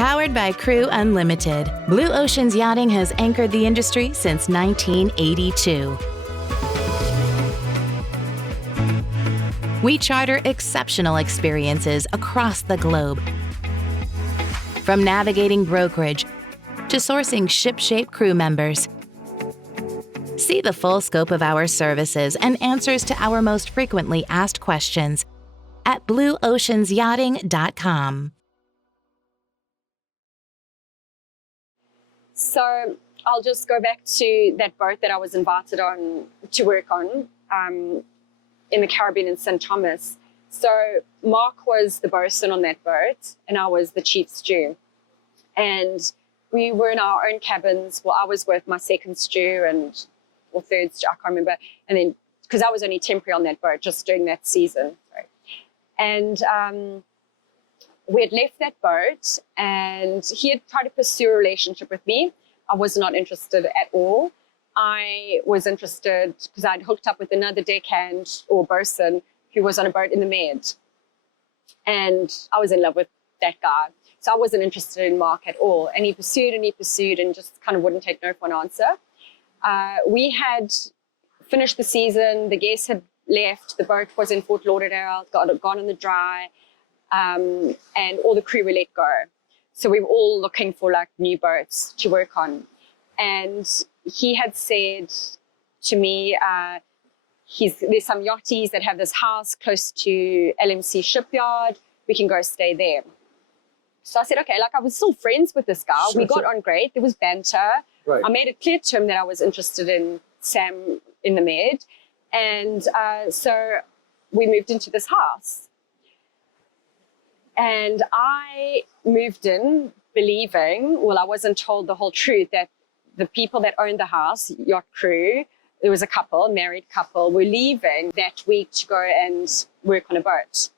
Powered by Crew Unlimited, Blue Ocean's Yachting has anchored the industry since 1982. We charter exceptional experiences across the globe. From navigating brokerage to sourcing ship-shape crew members. See the full scope of our services and answers to our most frequently asked questions at blueoceansyachting.com. So I'll just go back to that boat that I was invited on to work on in the Caribbean in St. Thomas. So Mark was the bosun on that boat and I was the chief stew. And we were in our own cabins. Well, I was with my second stew or third stew, I can't remember. And then, because I was only temporary on that boat, just during that season. Sorry. And we had left that boat and he had tried to pursue a relationship with me. I was not interested at all. I was interested because I'd hooked up with another deckhand or bosun who was on a boat in the Med. And I was in love with that guy. So I wasn't interested in Mark at all. And he pursued and just kind of wouldn't take no for an answer. We had finished the season. The guests had left. The boat was in Fort Lauderdale, gone on the dry. And all the crew were let go. So we were all looking for like new boats to work on. And he had said to me, there's some yachties that have this house close to LMC shipyard. We can go stay there. So I said, okay, like I was still friends with this guy. We got on great. There was banter. Right. I made it clear to him that I was interested in Sam in the Med. And so we moved into this house. And I moved in believing, well, I wasn't told the whole truth, that the people that owned the house, yacht crew, there was a couple, married couple, were leaving that week to go and work on a boat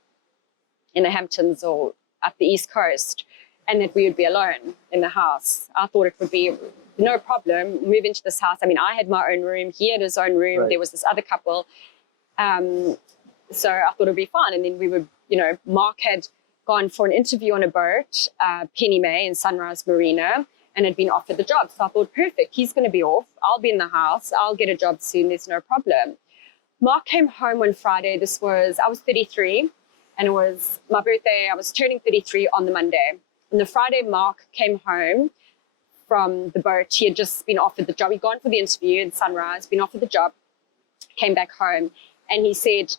in the Hamptons or up the East Coast, and that we would be alone in the house. I thought it would be no problem, move into this house. I mean, I had my own room, he had his own room, right. There was this other couple. So I thought it would be fine. And then we would, Mark had gone for an interview on a boat, Penny May in Sunrise Marina, and had been offered the job. So I thought, perfect, he's going to be off. I'll be in the house. I'll get a job soon. There's no problem. Mark came home on Friday. I was 33, and it was my birthday. I was turning 33 on the Monday. On the Friday, Mark came home from the boat. He had just been offered the job. He'd gone for the interview in Sunrise, been offered the job, came back home, and he said,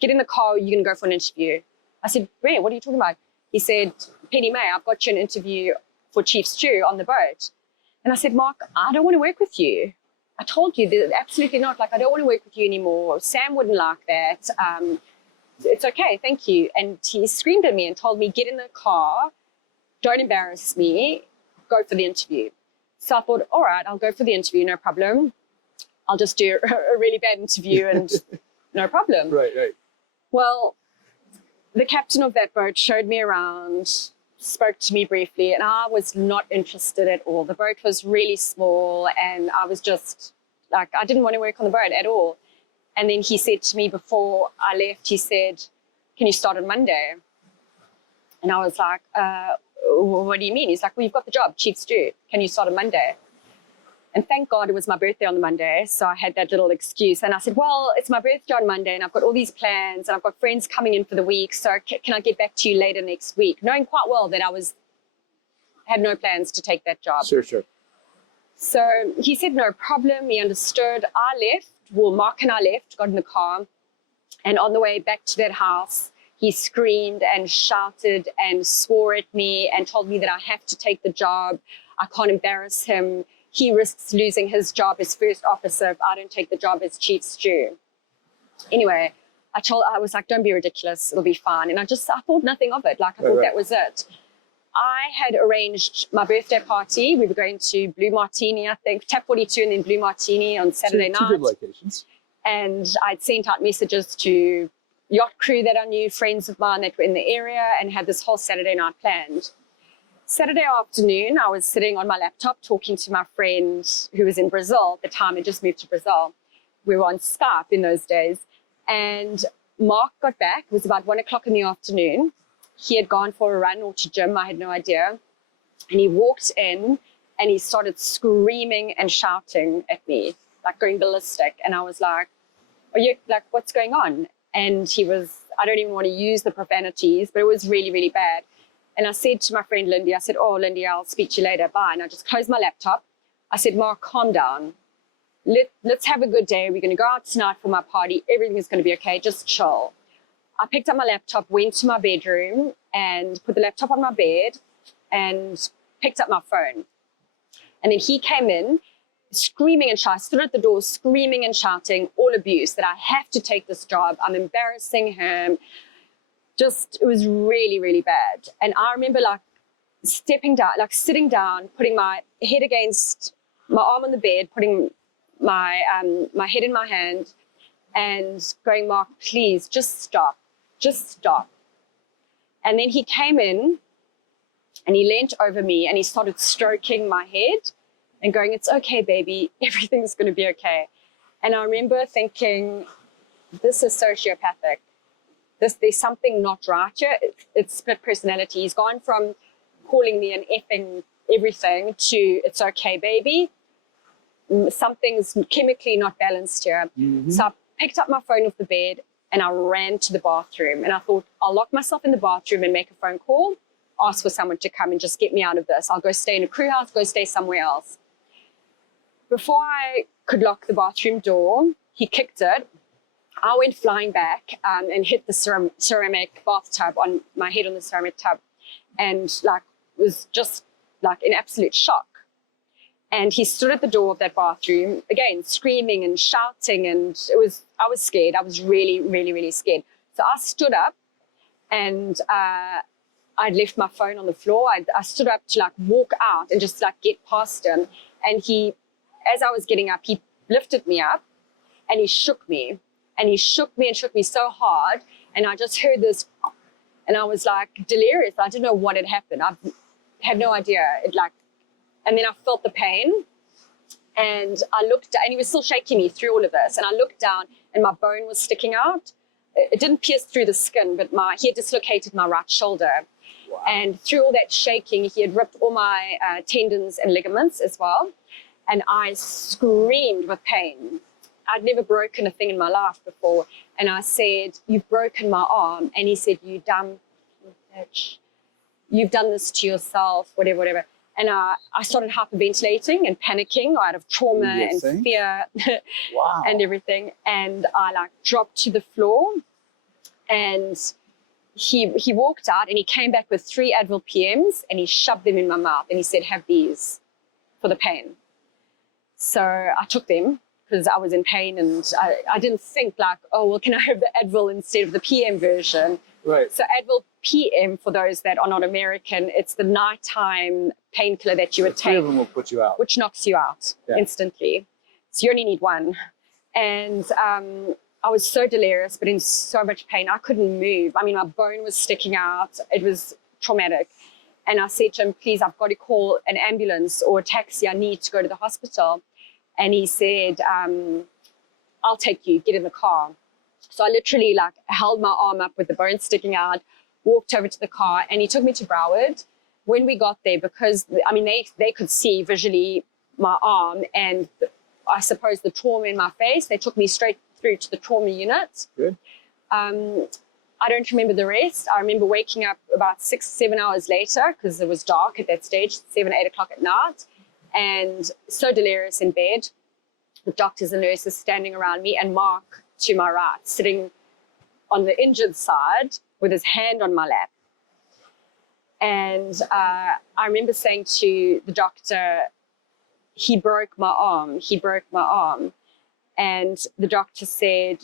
get in the car, you're going to go for an interview. I said, where? What are you talking about? He said, Penny May, I've got you an interview for Chief Stew on the boat. And I said, Mark, I don't want to work with you. I told you that absolutely not. Like, I don't want to work with you anymore. Sam wouldn't like that. It's okay, thank you. And he screamed at me and told me, get in the car, don't embarrass me, go for the interview. So I thought, all right, I'll go for the interview, no problem. I'll just do a really bad interview and no problem. Right. Well, the captain of that boat showed me around, spoke to me briefly, and I was not interested at all. The boat was really small, and I was just like, I didn't want to work on the boat at all. And then he said to me before I left, he said, can you start on Monday? And I was like, what do you mean? He's like, well, you've got the job, Chief Stew. Can you start on Monday? And thank God it was my birthday on the Monday, so I had that little excuse. And I said, well, it's my birthday on Monday, and I've got all these plans, and I've got friends coming in for the week, so can I get back to you later next week? Knowing quite well that I had no plans to take that job. Sure. So he said, no problem. He understood. Mark and I left, got in the car, and on the way back to that house, he screamed and shouted and swore at me and told me that I have to take the job. I can't embarrass him. He risks losing his job as first officer if I don't take the job as Chief Stew. Anyway, I was like, don't be ridiculous, it'll be fine. And I thought nothing of it. Like, I thought that was it. I had arranged my birthday party. We were going to Blue Martini, I think, Tap 42 and then Blue Martini on Saturday night. Two good locations. And I'd sent out messages to yacht crew that I knew, friends of mine that were in the area, and had this whole Saturday night planned. Saturday afternoon, I was sitting on my laptop talking to my friend who was in Brazil at the time. I just moved to Brazil. We were on Skype in those days. And Mark got back. It was about 1 o'clock in the afternoon. He had gone for a run or to gym. I had no idea. And he walked in and he started screaming and shouting at me, like going ballistic. And I was like, are you, like, what's going on? And he was, I don't even want to use the profanities, but it was really, really bad. And I said to my friend Lindy, I said, oh, Lindy, I'll speak to you later, bye. And I just closed my laptop. I said, Mark, calm down. Let's have a good day. We're going to go out tonight for my party. Everything is going to be okay. Just chill. I picked up my laptop, went to my bedroom and put the laptop on my bed and picked up my phone. And then he came in screaming and shouting, stood at the door screaming and shouting, all abuse, that I have to take this job. I'm embarrassing him. Just, it was really, really bad. And I remember like stepping down, like sitting down, putting my head against my arm on the bed, putting my head in my hand and going, Mark, please just stop. Just stop. And then he came in and he leant over me and he started stroking my head and going, it's okay, baby, everything's going to be okay. And I remember thinking, this is sociopathic. There's something not right here. It's split personality. He's gone from calling me an effing everything to it's okay, baby. Something's chemically not balanced here. Mm-hmm. So I picked up my phone off the bed and I ran to the bathroom. And I thought, I'll lock myself in the bathroom and make a phone call, ask for someone to come and just get me out of this. I'll go stay in a crew house, go stay somewhere else. Before I could lock the bathroom door, he kicked it. I went flying back and hit the ceramic bathtub on my head on the ceramic tub and like was just like in absolute shock. And he stood at the door of that bathroom, again, screaming and shouting. And I was scared. I was really, really, really scared. So I stood up and I'd left my phone on the floor. I stood up to like walk out and just like get past him. And he, as I was getting up, he lifted me up and he shook me. And he shook me and shook me so hard. And I just heard this, and I was like delirious. I didn't know what had happened. I had no idea. And then I felt the pain. And I looked, and he was still shaking me through all of this. And I looked down, and my bone was sticking out. It didn't pierce through the skin, but he had dislocated my right shoulder. Wow. And through all that shaking, he had ripped all my tendons and ligaments as well. And I screamed with pain. I'd never broken a thing in my life before. And I said, you've broken my arm. And he said, you dumb bitch. You've done this to yourself, whatever, whatever. And I started hyperventilating and panicking out of trauma and fear wow. and everything. And I like dropped to the floor. And he walked out and he came back with 3 Advil PMs and he shoved them in my mouth. And he said, have these for the pain. So I took them, because I was in pain and I didn't think like, oh, well, can I have the Advil instead of the PM version? Right. So Advil PM, for those that are not American, it's the nighttime painkiller that you would take. 3 of them will put you out. Which knocks you out instantly. So you only need 1. And I was so delirious, but in so much pain. I couldn't move. I mean, my bone was sticking out. It was traumatic. And I said to him, please, I've got to call an ambulance or a taxi. I need to go to the hospital. And he said, I'll take you, get in the car. So I literally like held my arm up with the bone sticking out, walked over to the car, and he took me to Broward. When we got there, because, I mean, they could see visually my arm and I suppose the trauma in my face, they took me straight through to the trauma unit. Good. I don't remember the rest. I remember waking up about 6-7 hours later because it was dark at that stage, 7-8 o'clock at night. And so delirious in bed, with doctors and nurses standing around me, and Mark to my right, sitting on the injured side with his hand on my lap. And I remember saying to the doctor, he broke my arm, he broke my arm. And the doctor said,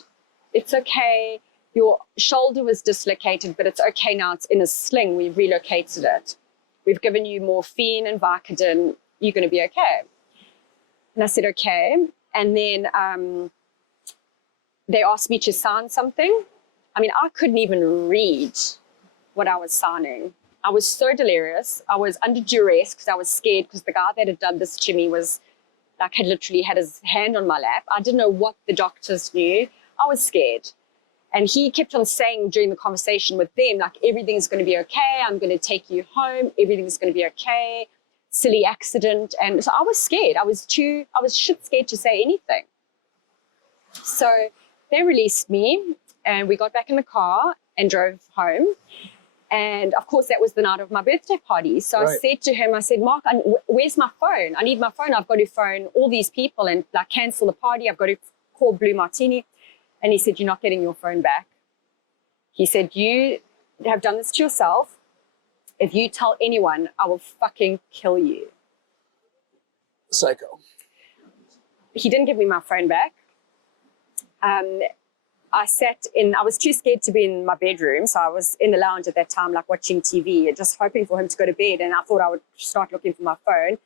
it's okay, your shoulder was dislocated, but it's okay now, it's in a sling, we've relocated it. We've given you morphine and Vicodin, you're going to be okay. And I said, okay. And then they asked me to sign something. I mean, I couldn't even read what I was signing. I was so delirious. I was under duress because I was scared because the guy that had done this to me was had literally had his hand on my lap. I didn't know what the doctors knew. I was scared. And he kept on saying during the conversation with them, like, everything's going to be okay. I'm going to take you home. Everything's going to be okay. Silly accident. And so I was scared. I was shit scared to say anything. So they released me and we got back in the car and drove home. And of course, that was the night of my birthday party. So I said to him, I said, Mark, where's my phone? I need my phone. I've got to phone all these people and like cancel the party. I've got to call Blue Martini. And he said, you're not getting your phone back. He said, you have done this to yourself. If you tell anyone, I will fucking kill you. Psycho. He didn't give me my phone back. I was too scared to be in my bedroom. So I was in the lounge at that time, like watching TV and just hoping for him to go to bed. And I thought I would start looking for my phone.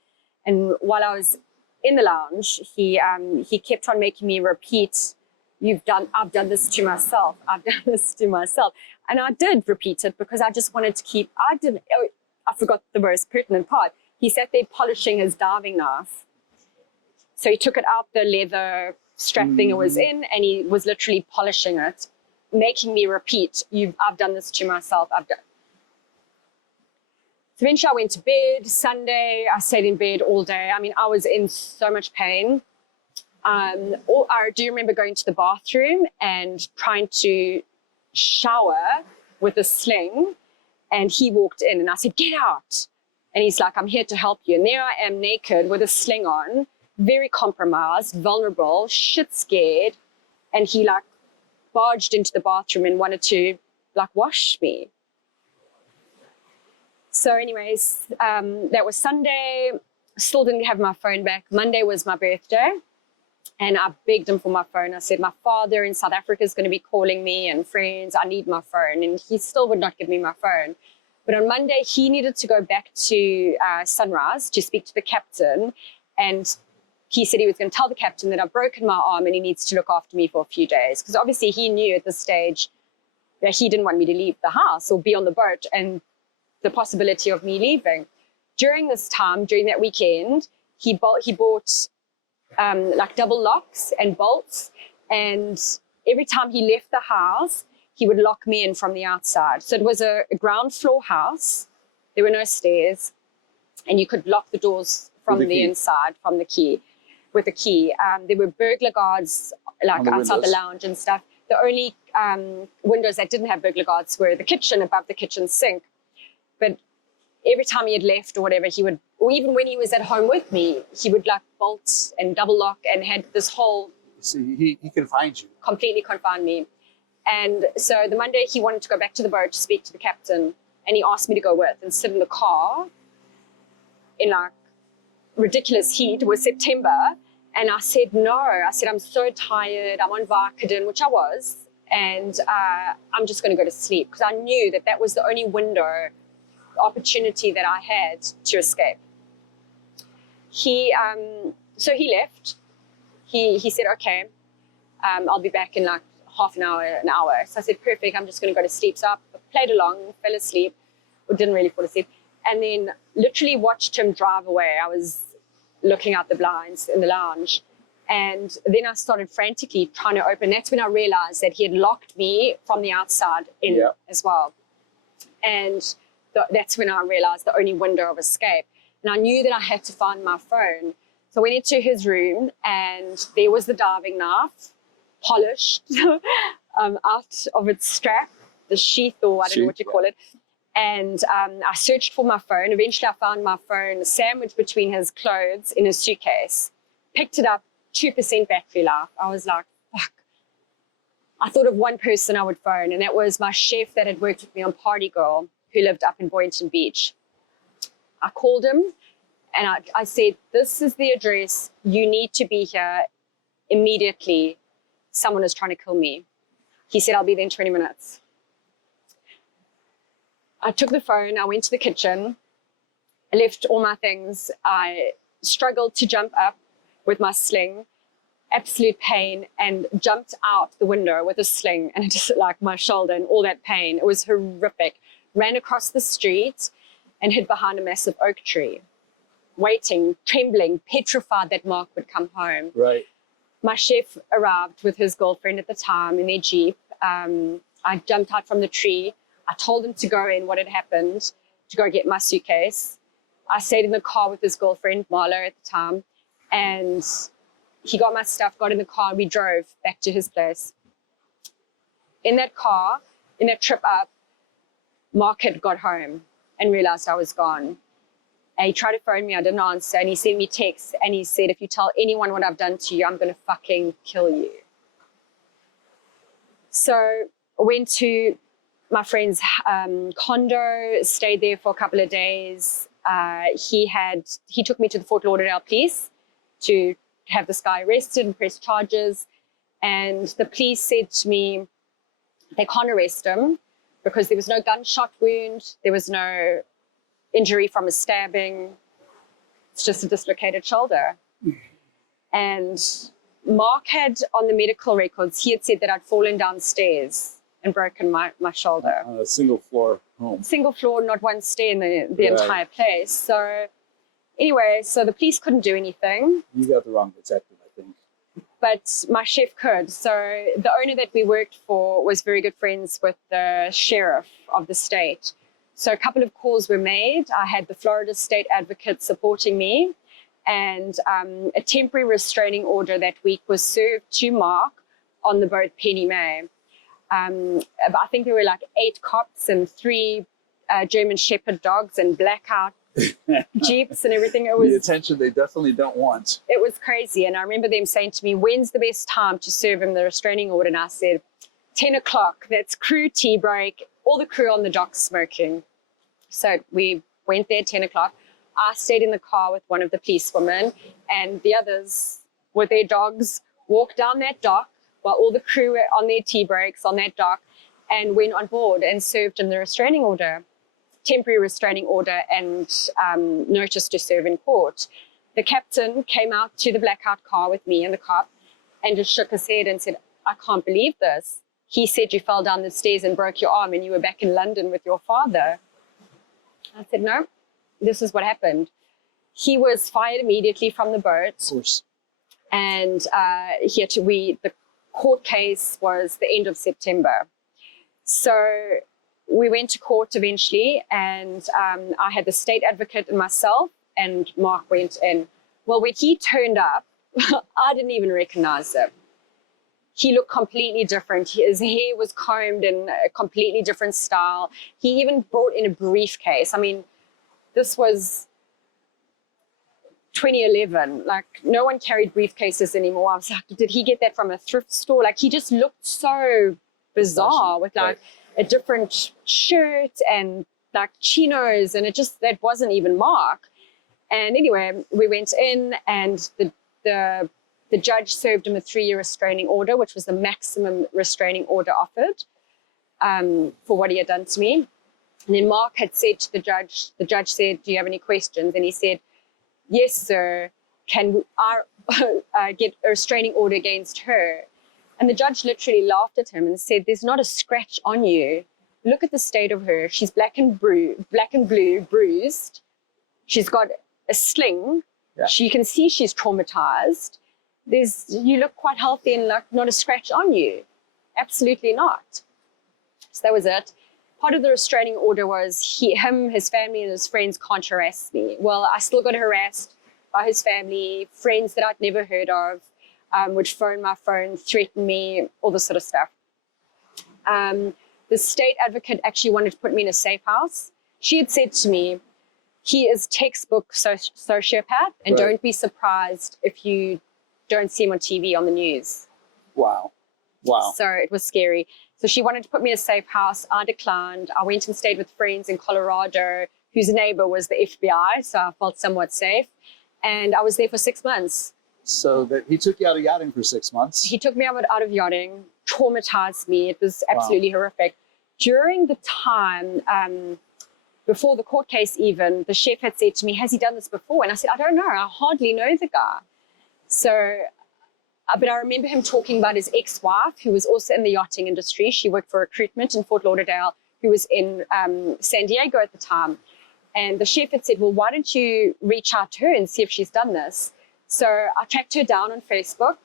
And while I was in the lounge, he kept on making me repeat, I've done this to myself. I've done this to myself. And I did repeat it because I just wanted to keep, I forgot the most pertinent part. He sat there polishing his diving knife. So he took it out the leather strap thing it was in, and he was literally polishing it, making me repeat, I've done this to myself. So eventually I went to bed. Sunday, I stayed in bed all day. I mean, I was in so much pain. I do remember going to the bathroom and trying to shower with a sling, and he walked in and I said, get out. And he's like, I'm here to help you. And there I am naked with a sling on, very compromised, vulnerable, shit scared. And he like barged into the bathroom and wanted to like wash me. So anyways, that was Sunday. Still didn't have my phone back. Monday was my birthday. And I begged him for my phone. I said, my father in South Africa is going to be calling me and friends. I need my phone. And he still would not give me my phone. But on Monday, he needed to go back to Sunrise to speak to the captain. And he said he was going to tell the captain that I've broken my arm and he needs to look after me for a few days. Because obviously he knew at this stage that he didn't want me to leave the house or be on the boat and the possibility of me leaving. During this time, during that weekend, he bought like double locks and bolts. And every time he left the house, he would lock me in from the outside. So it was a ground floor house. There were no stairs. And you could lock the doors from the inside, from the key, with a key. There were burglar guards like outside the lounge and stuff. The only windows that didn't have burglar guards were the kitchen, above the kitchen sink. But every time he had left or whatever, he would, or even when he was at home with me, he would like bolt and double lock and had this whole... So he confined you. Completely confined me. And so the Monday he wanted to go back to the boat to speak to the captain, and he asked me to go with and sit in the car in like ridiculous heat. It was September. And I said, no. I said, I'm so tired. I'm on Vicodin, which I was. And I'm just going to go to sleep, because I knew that that was the only window opportunity that I had to escape. So he left. He said, okay, I'll be back in like half an hour. So I said, perfect, I'm just going to go to sleep. So I played along, fell asleep, or didn't really fall asleep, and then literally watched him drive away. I was looking out the blinds in the lounge, and then I started frantically trying to open. That's when I realized that he had locked me from the outside in as well. And that's when I realized the only window of escape. And I knew that I had to find my phone. So I went into his room, and there was the diving knife, polished, out of its strap, the sheath, or I don't know what you call it. And I searched for my phone. Eventually I found my phone sandwiched between his clothes in his suitcase. Picked it up, 2% battery life. I was like, fuck. I thought of one person I would phone, and that was my chef that had worked with me on Party Girl, who lived up in Boynton Beach. I called him, and I said, this is the address. You need to be here immediately. Someone is trying to kill me. He said, I'll be there in 20 minutes. I took the phone, I went to the kitchen, I left all my things. I struggled to jump up with my sling, absolute pain, and jumped out the window with a sling, and it just like my shoulder and all that pain. It was horrific. Ran across the street and hid behind a massive oak tree, waiting, trembling, petrified that Mark would come home. Right. My chef arrived with his girlfriend at the time in their Jeep, I jumped out from the tree. I told him to go in what had happened, to go get my suitcase. I stayed in the car with his girlfriend, Marlo, at the time, and he got my stuff, got in the car, and we drove back to his place. In that car, in that trip up, Mark had got home and realized I was gone. And he tried to phone me, I didn't answer, and he sent me texts, and he said, if you tell anyone what I've done to you, I'm going to fucking kill you. So I went to my friend's condo, stayed there for a couple of days. He took me to the Fort Lauderdale police to have this guy arrested and press charges. And the police said to me, they can't arrest him because there was no gunshot wound, there was no injury from a stabbing, it's just a dislocated shoulder. And Mark had on the medical records, he had said that I'd fallen downstairs and broken my shoulder. On a single floor home. Single floor, not one stair in the entire place. So anyway, so the police couldn't do anything. You got the wrong detective, I think. But my chef could. So the owner that we worked for was very good friends with the sheriff of the state. So a couple of calls were made. I had the Florida State Advocate supporting me, and a temporary restraining order that week was served to Mark on the boat Penny May. I think there were like 8 cops and 3 German Shepherd dogs and blackout jeeps and everything. It was the attention they definitely don't want. It was crazy. And I remember them saying to me, when's the best time to serve him the restraining order? And I said, 10 o'clock, that's crew tea break, all the crew on the dock smoking. So we went there 10 o'clock. I stayed in the car with one of the policewomen, and the others with their dogs walked down that dock while all the crew were on their tea breaks on that dock, and went on board and served him the restraining order, temporary restraining order, and notice to serve in court. The captain came out to the blackout car with me and the cop and just shook his head and said, I can't believe this. He said you fell down the stairs and broke your arm and you were back in London with your father. I said, no, this is what happened. He was fired immediately from the boat. Of course. And the court case was the end of September. So we went to court eventually, and I had the state advocate and myself, and Mark went in. Well, when he turned up, I didn't even recognize him. He looked completely different. His hair was combed in a completely different style. He even brought in a briefcase. I mean, this was 2011. Like, no one carried briefcases anymore. I was like, did he get that from a thrift store? Like, he just looked so bizarre with like a different shirt and like chinos, and that wasn't even Mark. And anyway, we went in, and the judge served him a 3-year restraining order, which was the maximum restraining order offered for what he had done to me. And then Mark had said to the judge said, do you have any questions? And he said, yes, sir, can I get a restraining order against her? And the judge literally laughed at him and said, there's not a scratch on you. Look at the state of her. She's black and blue, bruised. She's got a sling. Yeah. You can see she's traumatized. You look quite healthy and like not a scratch on you. Absolutely not. So that was it. Part of the restraining order was his family and his friends can't harass me. Well, I still got harassed by his family, friends that I'd never heard of, would phone my phone, threaten me, all this sort of stuff. The state advocate actually wanted to put me in a safe house. She had said to me, he is textbook sociopath, and don't be surprised if you don't see him on TV on the news. Wow. So it was scary. So she wanted to put me in a safe house. I declined. I went and stayed with friends in Colorado whose neighbor was the FBI, so I felt somewhat safe. And I was there for 6 months. So that he took you out of yachting for 6 months? He took me out of yachting, traumatized me. It was absolutely horrific. During the time, before the court case even, the chef had said to me, has he done this before? And I said, I don't know. I hardly know the guy. So, but I remember him talking about his ex-wife, who was also in the yachting industry. She worked for recruitment in Fort Lauderdale, who was in San Diego at the time. And the chef had said, well, why don't you reach out to her and see if she's done this? So I tracked her down on Facebook,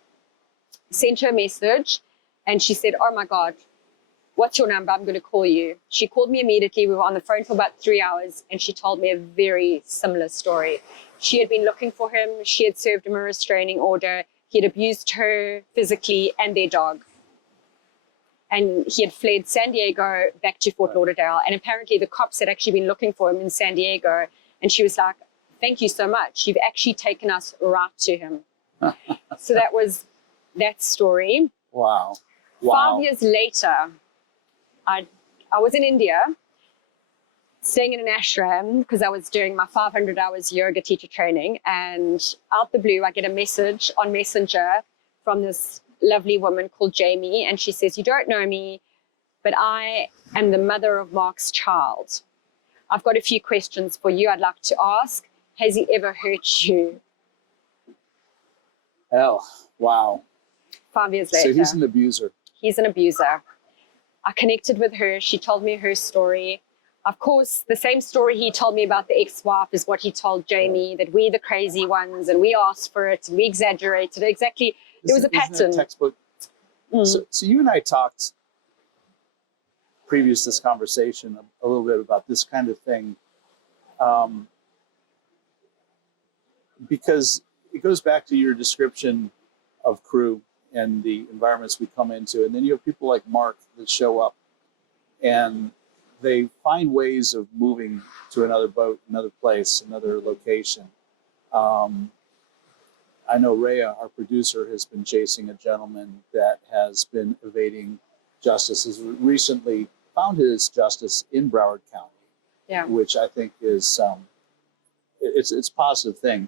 sent her a message, and she said, oh my God, what's your number? I'm going to call you. She called me immediately. We were on the phone for about 3 hours, and she told me a very similar story. She had been looking for him. She had served him a restraining order. He had abused her physically and their dog. And he had fled San Diego back to Fort Lauderdale. And apparently the cops had actually been looking for him in San Diego. And she was like, thank you so much. You've actually taken us right to him. So that was that story. Wow. Wow. 5 years later, I was in India, staying in an ashram because I was doing my 500 hours yoga teacher training. And out the blue, I get a message on Messenger from this lovely woman called Jamie. And she says, you don't know me, but I am the mother of Mark's child. I've got a few questions for you I'd like to ask. Has he ever hurt you? Elle, wow. 5 years later. So he's an abuser. He's an abuser. I connected with her. She told me her story. Of course, the same story he told me about the ex-wife is what he told Jamie, that we're the crazy ones and we asked for it and we exaggerated. Exactly. There was a pattern. Isn't it a textbook? So you and I talked previous to this conversation a little bit about this kind of thing, because it goes back to your description of crew and the environments we come into. And then you have people like Mark that show up and they find ways of moving to another boat, another place, another location. I know Rhea, our producer, has been chasing a gentleman that has been evading justice. Has recently found his justice in Broward County, which I think is it's a positive thing.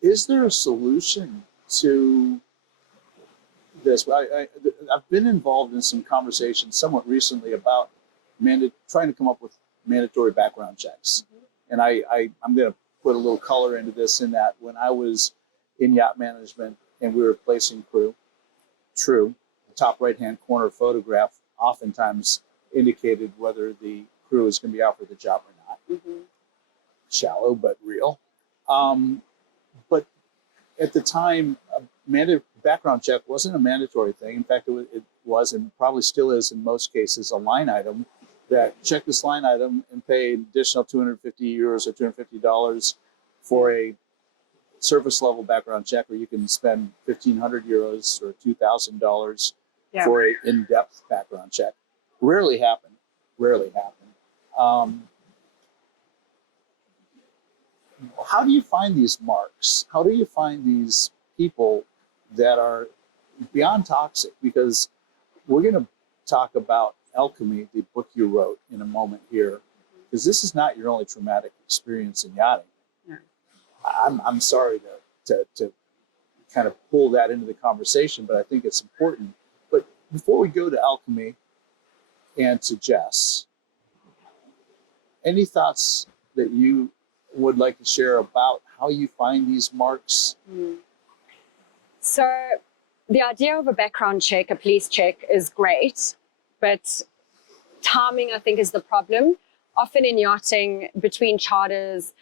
Is there a solution to this? I've been involved in some conversations somewhat recently about trying to come up with mandatory background checks. And I'm going to put a little color into this in that when I was in yacht management and we were placing crew, true, the top right-hand corner photograph oftentimes indicated whether the crew is going to be out for the job or not. Shallow, but real. But at the time, a background check wasn't a mandatory thing. In fact, it was and probably still is in most cases a line item that check this line item and pay an additional 250 euros or $250 for a surface level background check, or you can spend 1,500 euros or $2,000 for an in-depth background check. Rarely happen. How do you find these marks? How do you find these people that are beyond toxic? Because we're going to talk about Alchemy, the book you wrote, in a moment here, because this is not your only traumatic experience in yachting. I'm sorry to kind of pull that into the conversation, but I think it's important. But before we go to Alchemy and to Jess, any thoughts that you would like to share about how you find these marks? So the idea of a background check, a police check, is great, but timing, I think, is the problem. Often in yachting, between charters,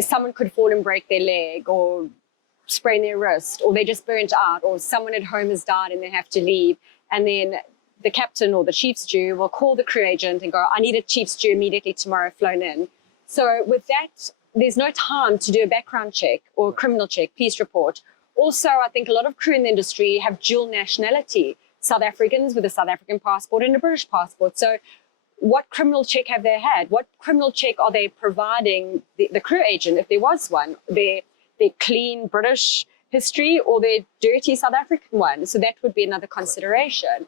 someone could fall and break their leg or sprain their wrist, or they just burnt out, or someone at home has died and they have to leave. And then the captain or the chief stew will call the crew agent and go, I need a chief stew immediately tomorrow flown in. So with that, there's no time to do a background check or a criminal check, police report. Also, I think a lot of crew in the industry have dual nationality, South Africans with a South African passport and a British passport. So what criminal check have they had? What criminal check are they providing the crew agent, if there was one, their clean British history or their dirty South African one? So that would be another consideration.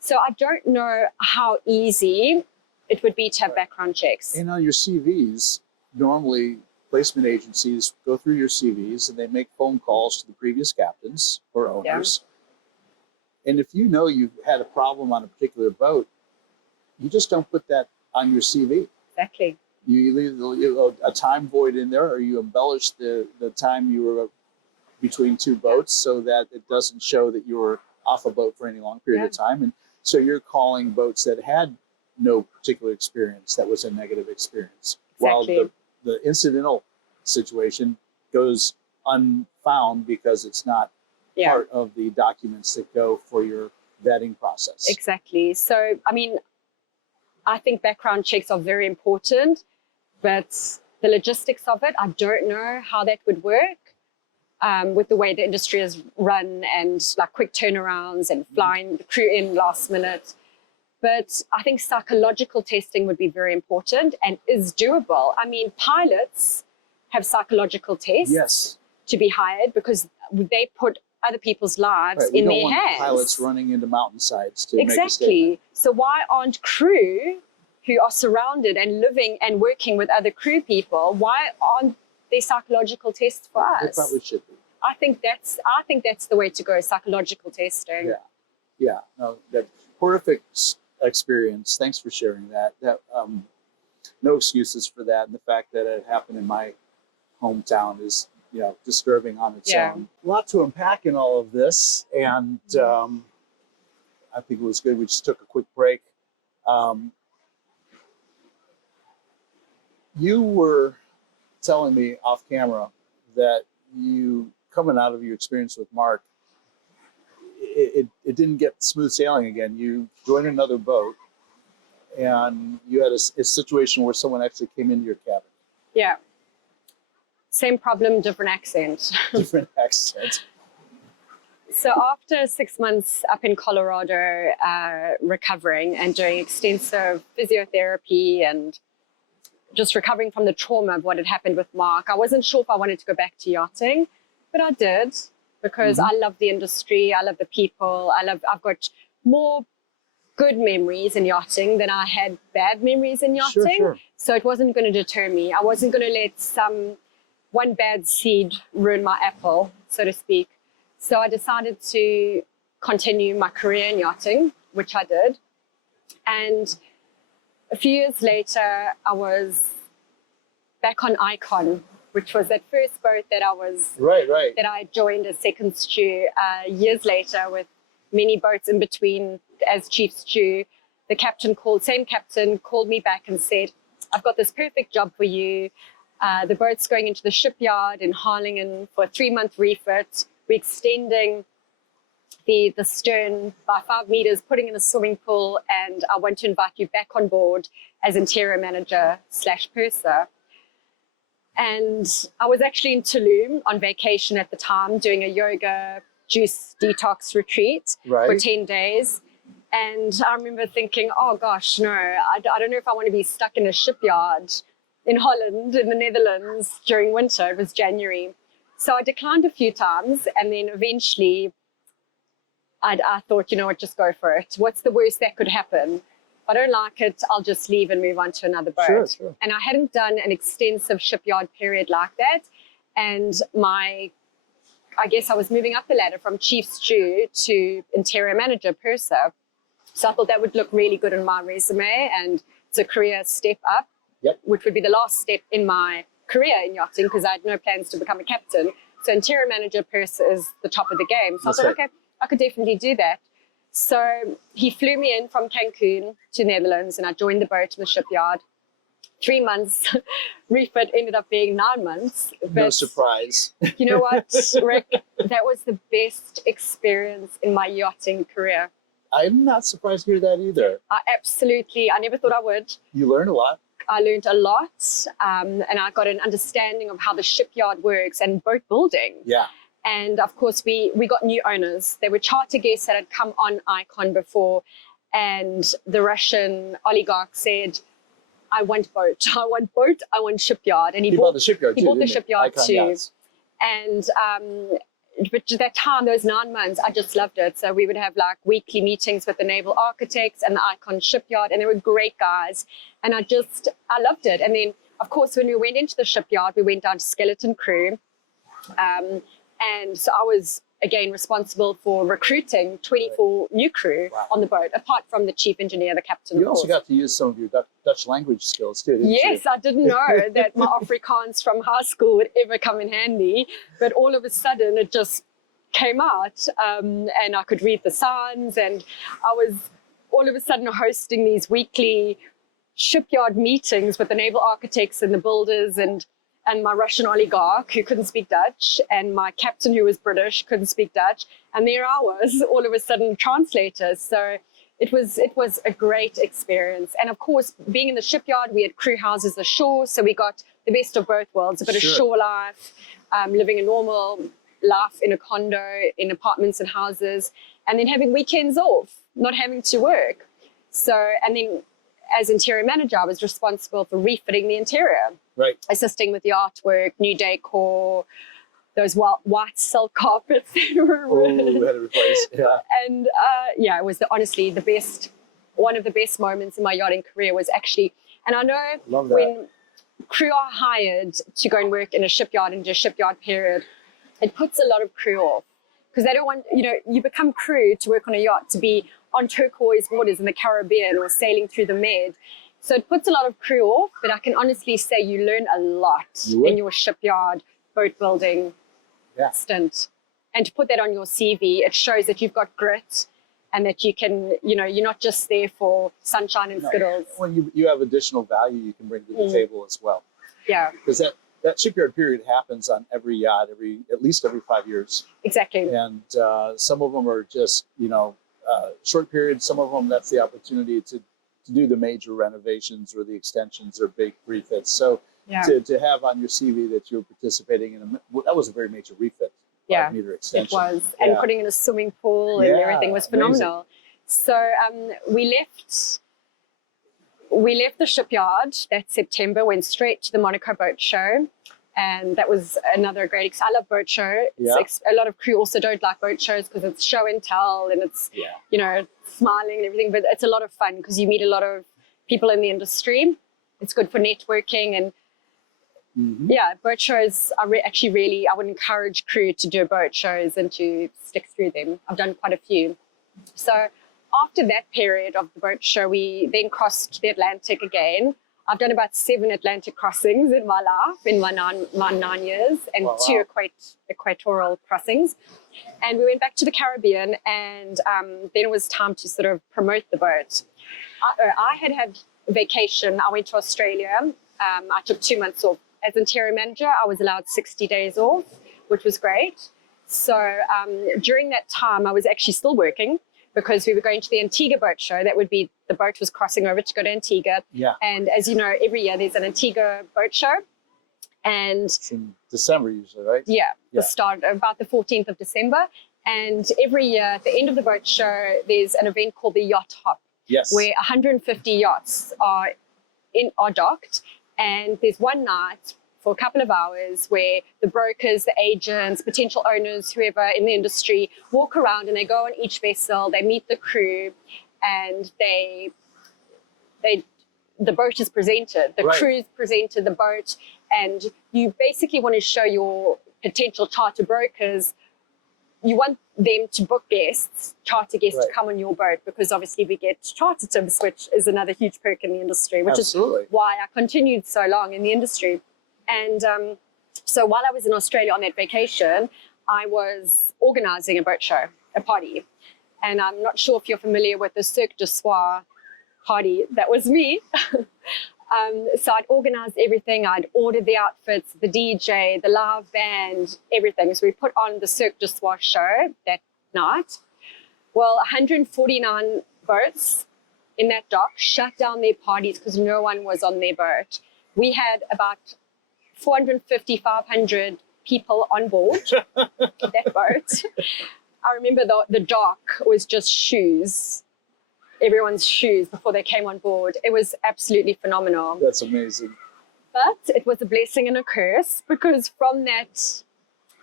So I don't know how easy it would be to have background checks. And on your CVs, normally placement agencies go through your CVs and they make phone calls to the previous captains or owners. And if you know you've had a problem on a particular boat, you just don't put that on your CV. Exactly. You leave a time void in there, or you embellish the time you were between two boats so that it doesn't show that you were off a boat for any long period of time. And so you're calling boats that had no particular experience that was a negative experience. Exactly. While the incidental situation goes unfound because it's not Yeah. part of the documents that go for your vetting process. Exactly. So, I mean, I think background checks are very important, but the logistics of it, I don't know how that would work with the way the industry is run and like quick turnarounds and flying the crew in last minute. But I think psychological testing would be very important and is doable. I mean, pilots have psychological tests Yes. to be hired because they put other people's lives Right. We in don't their want hands. pilots running into mountainsides to make a statement. Exactly. So why aren't crew who are surrounded and living and working with other crew people, why aren't there psychological tests for They us? probably should be. I think that's the way to go, psychological testing. Yeah. Yeah. No, that horrific experience. Thanks for sharing that. No excuses for that. And the fact that it happened in my hometown is, disturbing on its own. A lot to unpack in all of this. And I think it was good. We just took a quick break. You were telling me off camera that you, coming out of your experience with Mark, it didn't get smooth sailing again. You joined another boat and you had a situation where someone actually came into your cabin. Yeah. Same problem, different accent. Different accent. So after 6 months up in Colorado, recovering and doing extensive physiotherapy and just recovering from the trauma of what had happened with Mark, I wasn't sure if I wanted to go back to yachting, but I did because I love the industry, I love the people, I've got more good memories in yachting than I had bad memories in yachting. Sure. So it wasn't going to deter me. I wasn't going to let one bad seed ruin my apple, so to speak. So I decided to continue my career in yachting, which I did. And a few years later, I was back on Icon, which was that first boat that I was Right. that I joined as second stew. Years later, with many boats in between as chief stew, the same captain called me back and said, "I've got this perfect job for you. The boat's going into the shipyard in Harlingen for a 3-month refit. We're extending the stern by 5 meters, putting in a swimming pool, and I want to invite you back on board as interior manager / purser." And I was actually in Tulum on vacation at the time, doing a yoga juice detox retreat for 10 days. And I remember thinking, oh gosh, no, I don't know if I want to be stuck in a shipyard in Holland, in the Netherlands during winter. It was January. So I declined a few times, and then eventually I thought, you know what, just go for it. What's the worst that could happen? If I don't like it, I'll just leave and move on to another boat. Sure. And I hadn't done an extensive shipyard period like that. And I guess I was moving up the ladder from chief stew to interior manager purser. So I thought that would look really good on my resume, and it's a career step up, which would be the last step in my career in yachting because I had no plans to become a captain. So interior manager purser is the top of the game. So I thought, okay, I could definitely do that. So he flew me in from Cancun to Netherlands, and I joined the boat in the shipyard. 3 months, refit ended up being 9 months. But no surprise. You know what, Rick? That was the best experience in my yachting career. I'm not surprised to hear that either. I never thought I would. You learned a lot. I learned a lot, and I got an understanding of how the shipyard works and boat building. Yeah. And of course, we got new owners. There were charter guests that had come on Icon before, and the Russian oligarch said, I want boat, I want shipyard. And he bought the shipyard too. Yes. And but that time, those 9 months, I just loved it. So we would have like weekly meetings with the naval architects and the Icon shipyard, and they were great guys. And I loved it. And then, of course, when we went into the shipyard, we went down to skeleton crew. And so I was, again, responsible for recruiting 24 new crew on the boat, apart from the chief engineer, the captain. You also got to use some of your Dutch language skills too, didn't you? Yes, I didn't know that my Afrikaans from high school would ever come in handy, but all of a sudden it just came out, and I could read the signs, and I was all of a sudden hosting these weekly shipyard meetings with the naval architects and the builders, and and my Russian oligarch who couldn't speak Dutch, and my captain who was British couldn't speak Dutch, and there I was, all of a sudden translators. So it was a great experience. And of course, being in the shipyard, we had crew houses ashore, so we got the best of both worlds, a bit of shore life, living a normal life in a condo, in apartments and houses, and then having weekends off, not having to work. So, and then as interior manager, I was responsible for refitting the interior, assisting with the artwork, new decor, those white silk carpets that were we had to replace. Yeah. And it was honestly one of the best moments in my yachting career was actually, and I know when crew are hired to go and work in a shipyard and do a shipyard period, it puts a lot of crew off because they don't want, you become crew to work on a yacht to be on turquoise waters in the Caribbean or sailing through the Med. So it puts a lot of crew off, but I can honestly say you learn a lot in your shipyard boat building stint. And to put that on your CV, it shows that you've got grit and that you can, you're not just there for sunshine and skittles. Well, you have additional value you can bring to the table as well. Yeah. Because that shipyard period happens on every yacht, at least every 5 years. Exactly. And some of them are just, short periods. Some of them, that's the opportunity to do the major renovations or the extensions or big refits. So to have on your CV that you're participating in, that was a very major refit. 5-meter extension. It was. And putting in a swimming pool and everything was phenomenal. Amazing. So we left the shipyard that September, went straight to the Monaco Boat Show. And that was another great, I love boat show. A lot of crew also don't like boat shows because it's show and tell and it's, smiling and everything. But it's a lot of fun because you meet a lot of people in the industry. It's good for networking and boat shows are I would encourage crew to do boat shows and to stick through them. I've done quite a few. So after that period of the boat show, we then crossed the Atlantic again. I've done about 7 Atlantic crossings in my life, in my 9 years, and 2 equatorial crossings. And we went back to the Caribbean, and then it was time to sort of promote the boat. I had a vacation. I went to Australia. I took 2 months off. As interior manager, I was allowed 60 days off, which was great. So during that time, I was actually still working because we were going to the Antigua boat show. That would be, the boat was crossing over to go to Antigua. Yeah. And as you know, every year there's an Antigua boat show. And it's in December usually, right? Yeah, the start, about the 14th of December. And every year at the end of the boat show, there's an event called the Yacht Hop. Yes. Where 150 yachts are docked. And there's one night for a couple of hours where the brokers, the agents, potential owners, whoever in the industry walk around and they go on each vessel, they meet the crew, and the boat is presented, the crew's presented, the boat, and you basically want to show your potential charter brokers, you want them to book guests, charter guests to come on your boat, because obviously we get charter tips, which is another huge perk in the industry, which is why I continued so long in the industry. And so while I was in Australia on that vacation, I was organizing a boat show, a party. And I'm not sure if you're familiar with the Cirque du Soir party. That was me. So I'd organized everything. I'd ordered the outfits, the DJ, the live band, everything. So we put on the Cirque du Soir show that night. Well, 149 boats in that dock shut down their parties because no one was on their boat. We had about 450, 500 people on board that boat. I remember the dock was just shoes, everyone's shoes before they came on board. It was absolutely phenomenal. That's amazing. But it was a blessing and a curse because from that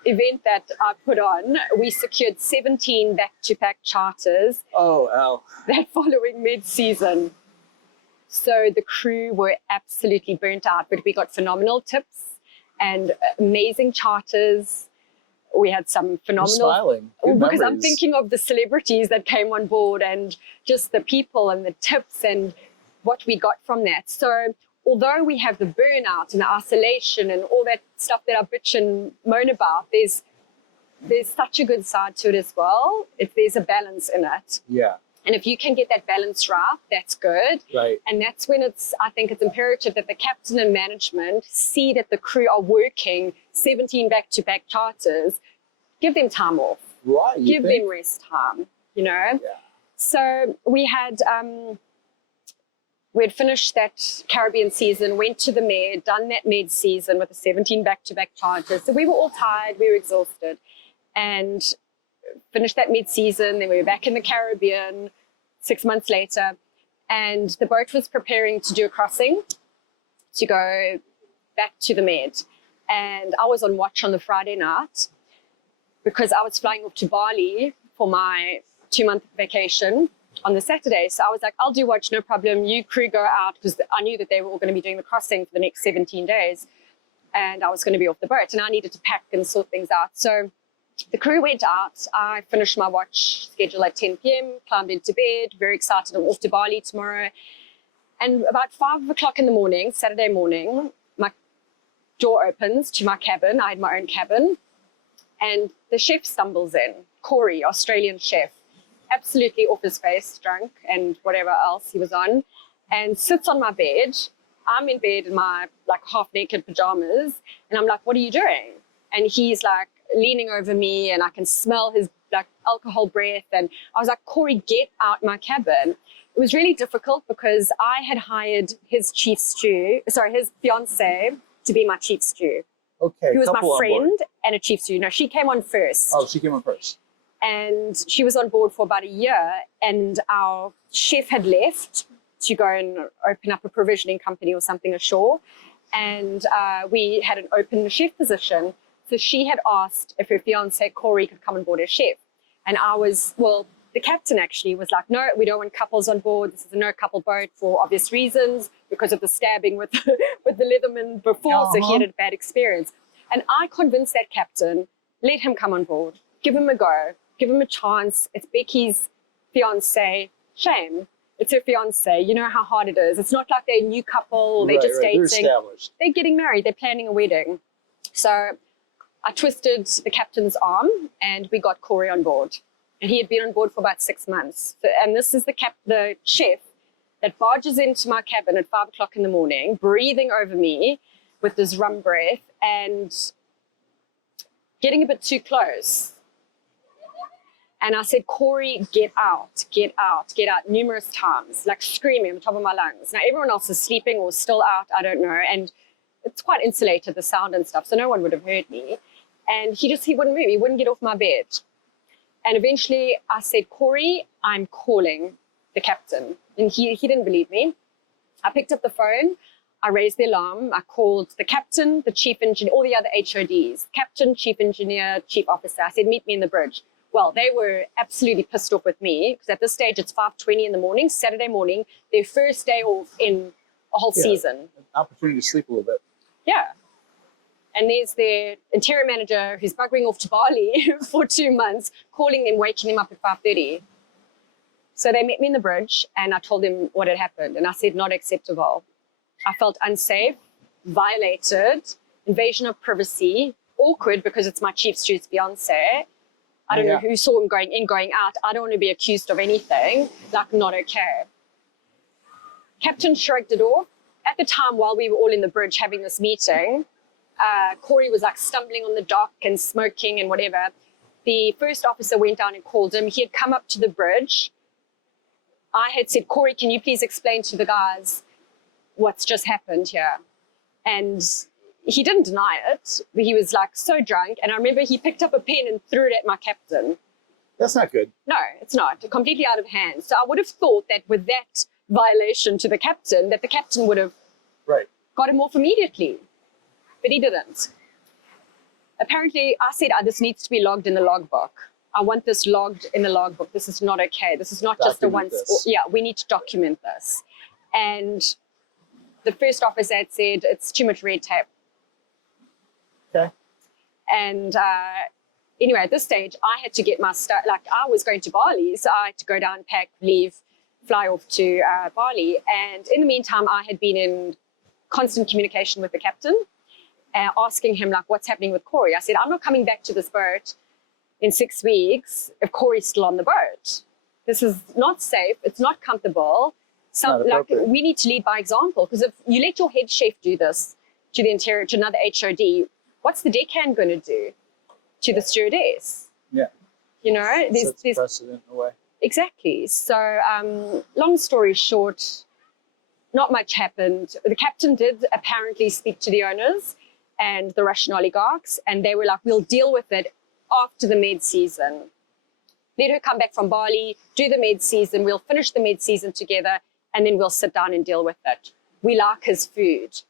event that I put on, we secured 17 back-to-back charters. Oh, Al. That following mid-season. So the crew were absolutely burnt out, but we got phenomenal tips and amazing charters. We had some phenomenal... You're smiling. Good because memories. I'm thinking of the celebrities that came on board and just the people and the tips and what we got from that. So although we have the burnout and the isolation and all that stuff that I bitch and moan about, there's such a good side to it as well. There's a balance in it. Yeah. And if you can get that balance right, that's good. Right. And that's when I think it's imperative that the captain and management see that the crew are working 17 back-to-back charters. Give them time off. Right. Give them rest time, you know? Yeah. So we had finished that Caribbean season, went to the Med, done that Med season with the 17 back-to-back charters. So we were all tired, we were exhausted. And finished that mid-season, then we were back in the Caribbean 6 months later, and the boat was preparing to do a crossing to go back to the Med. And I was on watch on the Friday night because I was flying off to Bali for my 2-month vacation on the Saturday. So I was like, I'll do watch, no problem. You crew go out, because I knew that they were all going to be doing the crossing for the next 17 days. And I was going to be off the boat, and I needed to pack and sort things out. So the crew went out. I finished my watch schedule at 10 p.m., climbed into bed, very excited. I'm off to Bali tomorrow. And about 5 o'clock in the morning, Saturday morning, my door opens to my cabin. I had my own cabin. And the chef stumbles in, Corey, Australian chef, absolutely off his face, drunk and whatever else he was on, and sits on my bed. I'm in bed in my half-naked pajamas. And I'm like, what are you doing? And he's like, leaning over me, and I can smell his alcohol breath. And I was like, Corey, get out my cabin. It was really difficult because I had hired his fiance to be my chief stew. Okay. Who was my friend and a chief stew. No, she came on first. Oh, she came on first. And she was on board for about a year, and our chef had left to go and open up a provisioning company or something ashore. And we had an open chef position. So she had asked if her fiance, Corey, could come on board as chef. And the captain actually was like, no, we don't want couples on board. This is a no couple boat for obvious reasons, because of the stabbing with the Leatherman before. So he had a bad experience. And I convinced that captain, let him come on board, give him a go, give him a chance. It's Becky's fiance. Shame. It's her fiance. You know how hard it is. It's not like they're a new couple. They're just dating. They're established. They're getting married. They're planning a wedding. So I twisted the captain's arm, and we got Corey on board. And he had been on board for about 6 months. And this is the chef that barges into my cabin at 5 o'clock in the morning, breathing over me with this rum breath and getting a bit too close. And I said, Corey, get out, get out, get out, numerous times, like screaming on the top of my lungs. Now, everyone else is sleeping or still out, I don't know. And it's quite insulated, the sound and stuff, so no one would have heard me. And he wouldn't move. He wouldn't get off my bed. And eventually I said, Corey, I'm calling the captain. And he didn't believe me. I picked up the phone. I raised the alarm. I called the captain, the chief engineer, all the other HODs, captain, chief engineer, chief officer. I said, meet me in the bridge. Well, they were absolutely pissed off with me, because at this stage it's 5:20 in the morning, Saturday morning, their first day off in a whole season. An opportunity to sleep a little bit. Yeah. And there's their interior manager who's buggering off to Bali for 2 months, calling them, waking them up at 5:30. So they met me in the bridge, and I told them what had happened. And I said, not acceptable. I felt unsafe, violated, invasion of privacy, awkward because it's my chief steward's fiance. I don't know who saw him going in, going out. I don't want to be accused of anything. Not okay. Captain shrugged it off. At the time, while we were all in the bridge having this meeting, Corey was stumbling on the dock and smoking and whatever. The first officer went down and called him. He had come up to the bridge. I had said, Corey, can you please explain to the guys what's just happened here? And he didn't deny it, but he was so drunk. And I remember he picked up a pen and threw it at my captain. That's not good. No, it's not. Completely out of hand. So I would have thought that with that violation to the captain, that the captain would have got him off immediately. But he didn't. Apparently, I said, this needs to be logged in the logbook. I want this logged in the logbook. This is not okay. This is not just a once. Yeah, we need to document this. And the first officer had said, it's too much red tape. Okay. And anyway, at this stage, I had to get my stuff. I was going to Bali, so I had to go down, pack, leave, fly off to Bali. And in the meantime, I had been in constant communication with the captain, asking him, what's happening with Corey? I said, I'm not coming back to this boat in 6 weeks if Corey's still on the boat. this is not safe, it's not comfortable. We need to lead by example, because if you let your head chef do this to the interior, to another HOD, what's the deckhand going to do to the stewardess? Yeah. You know, there's precedent in a way. Exactly. So, long story short, not much happened. The captain did apparently speak to the owners and the Russian oligarchs, and they were like, we'll deal with it after the mid-season. Let her come back from Bali, do the mid-season, we'll finish the mid-season together, and then we'll sit down and deal with it. We like his food.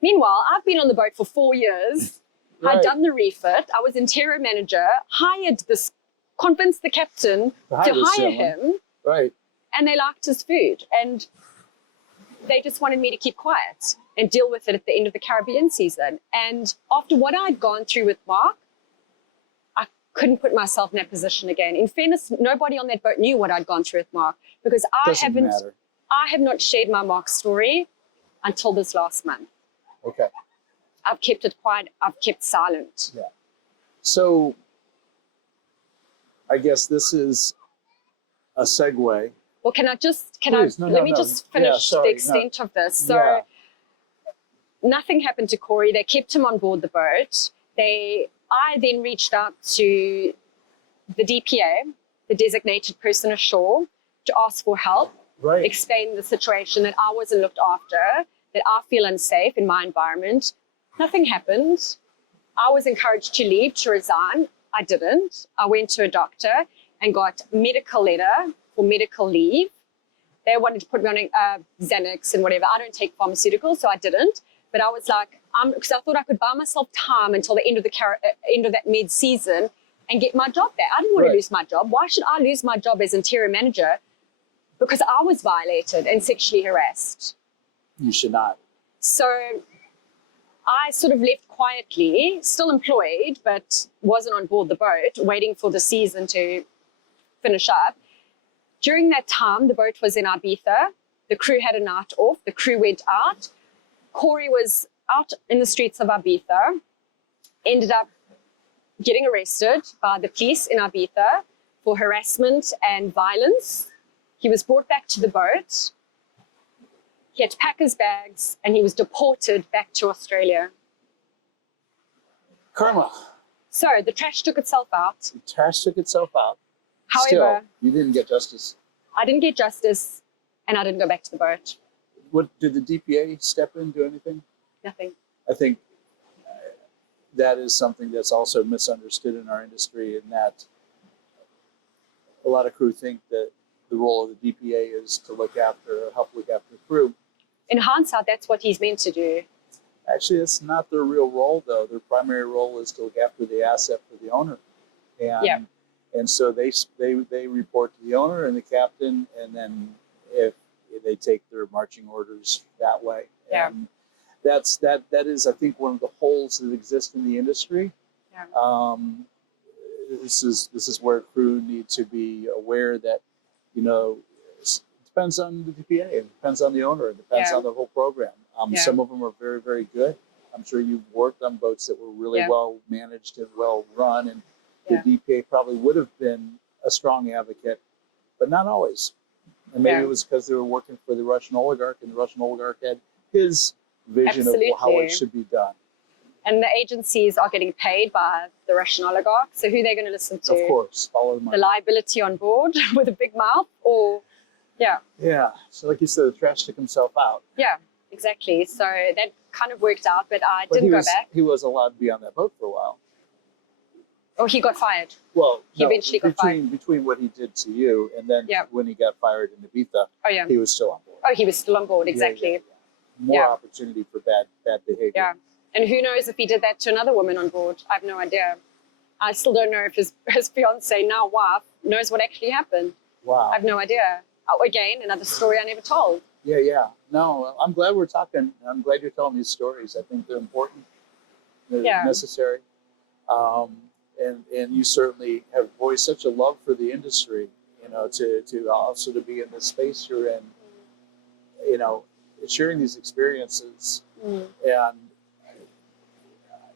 Meanwhile, I've been on the boat for 4 years. Right. I'd done the refit. I was interior manager, convinced the captain to hire him. Right. And they liked his food. And they just wanted me to keep quiet and deal with it at the end of the Caribbean season. And after what I'd gone through with Mark, I couldn't put myself in that position again. In fairness, nobody on that boat knew what I'd gone through with Mark, because I have not shared my Mark story until this last month. Okay. I've kept it quiet. I've kept silent. Yeah. So I guess this is a segue. Well, let me just finish the extent of this. So nothing happened to Corey. They kept him on board the boat. I then reached out to the DPA, the designated person ashore, to ask for help, explain the situation, that I wasn't looked after, that I feel unsafe in my environment. Nothing happened. I was encouraged to leave, to resign. I didn't. I went to a doctor and got medical letter for medical leave. They wanted to put me on Xanax and whatever. I don't take pharmaceuticals, so I didn't. But I was like, because I thought I could buy myself time until the end of that mid-season and get my job back. I didn't want to lose my job. Why should I lose my job as interior manager? Because I was violated and sexually harassed. You should not. So I sort of left quietly, still employed, but wasn't on board the boat, waiting for the season to finish up. During that time, the boat was in Ibiza. The crew had a night off. The crew went out. Corey was out in the streets of Ibiza, ended up getting arrested by the police in Ibiza for harassment and violence. He was brought back to the boat. He had to pack his bags, and he was deported back to Australia. Karma. So the trash took itself out. The trash took itself out. However, still, you didn't get justice. I didn't get justice, and I didn't go back to the boat. What did the DPA step in, do anything? Nothing. I think that is something that's also misunderstood in our industry, in that a lot of crew think that the role of the DPA is to help look after the crew. In hindsight, that's what he's meant to do. Actually, it's not their real role, though. Their primary role is to look after the asset for the owner. And so they report to the owner and the captain, and then if they take their marching orders that way. Yeah. And that is, I think, one of the holes that exist in the industry. Yeah. This is where crew need to be aware that, it depends on the DPA, it depends on the owner, it depends on the whole program. Some of them are very, very good. I'm sure you've worked on boats that were really well managed and well run, and the DPA probably would have been a strong advocate, but not always. And maybe it was because they were working for the Russian oligarch, and the Russian oligarch had his vision of how it should be done. And the agencies are getting paid by the Russian oligarch, so who are they going to listen to? Of course, follow the money. The liability on board with a big mouth, or Yeah, so like you said, the trash took himself out. Yeah, exactly. So that kind of worked out, but I didn't go back. He was allowed to be on that boat for a while. Oh, he got fired. Well, he eventually got fired. Between what he did to you and then when he got fired in Ibiza, he was still on board. Oh, he was still on board, exactly. More opportunity for bad behavior. Yeah, and who knows if he did that to another woman on board. I have no idea. I still don't know if his fiance, now wife, knows what actually happened. Wow. I have no idea. Again, another story I never told. Yeah. No, I'm glad we're talking. I'm glad you're telling these stories. I think they're important. They're necessary. And you certainly have voiced such a love for the industry, to also to be in the space you're in, sharing these experiences. And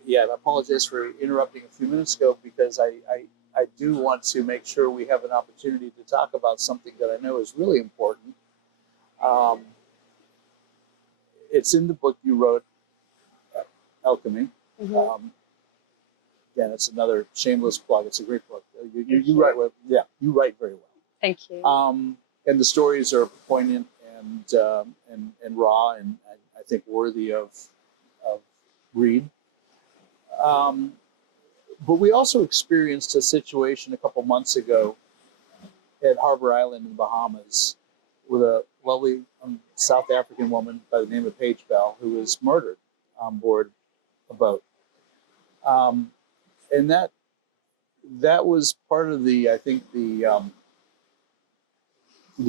I apologize for interrupting a few minutes ago, because I I do want to make sure we have an opportunity to talk about something that I know is really important. It's in the book you wrote, Alchemy. Mm-hmm. Again, it's another shameless plug. It's a great book. You write well. Yeah, you write very well. Thank you. And the stories are poignant and raw, and I think worthy of read. But we also experienced a situation a couple months ago at Harbor Island in the Bahamas with a lovely South African woman by the name of Paige Bell, who was murdered on board a boat. And that was part of the, I think, the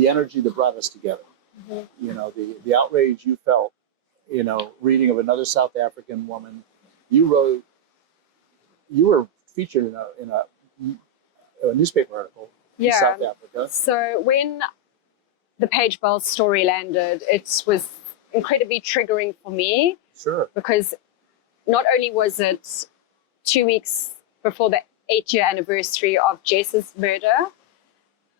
energy that brought us together. Mm-hmm. You know, the outrage you felt, you know, reading of another South African woman. You were featured in a newspaper article in South Africa. So when the Paige Bell story landed, it was incredibly triggering for me. Sure. Because not only was it 2 weeks before the 8-year anniversary of Jess's murder,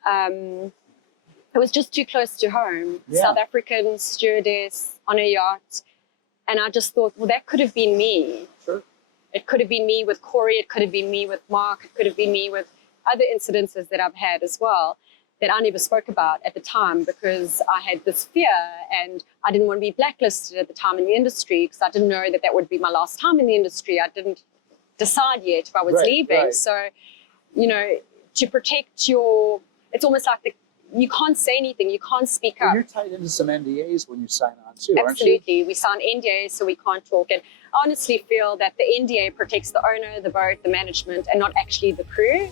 it was just too close to home. Yeah. South African stewardess on a yacht. And I just thought, well, that could have been me. Sure. It could have been me with Corey. It could have been me with Mark. It could have been me with other incidences that I've had as well that I never spoke about at the time because I had this fear and I didn't want to be blacklisted at the time in the industry because I didn't know that that would be my last time in the industry. I didn't decide yet if I was leaving. Right. So, you know, to protect your, it's almost like you can't say anything, you can't speak up. You're tied into some NDAs when you sign on too, aren't you? Absolutely. We sign NDAs so we can't talk. And I honestly feel that the NDA protects the owner, the boat, the management, and not actually the crew.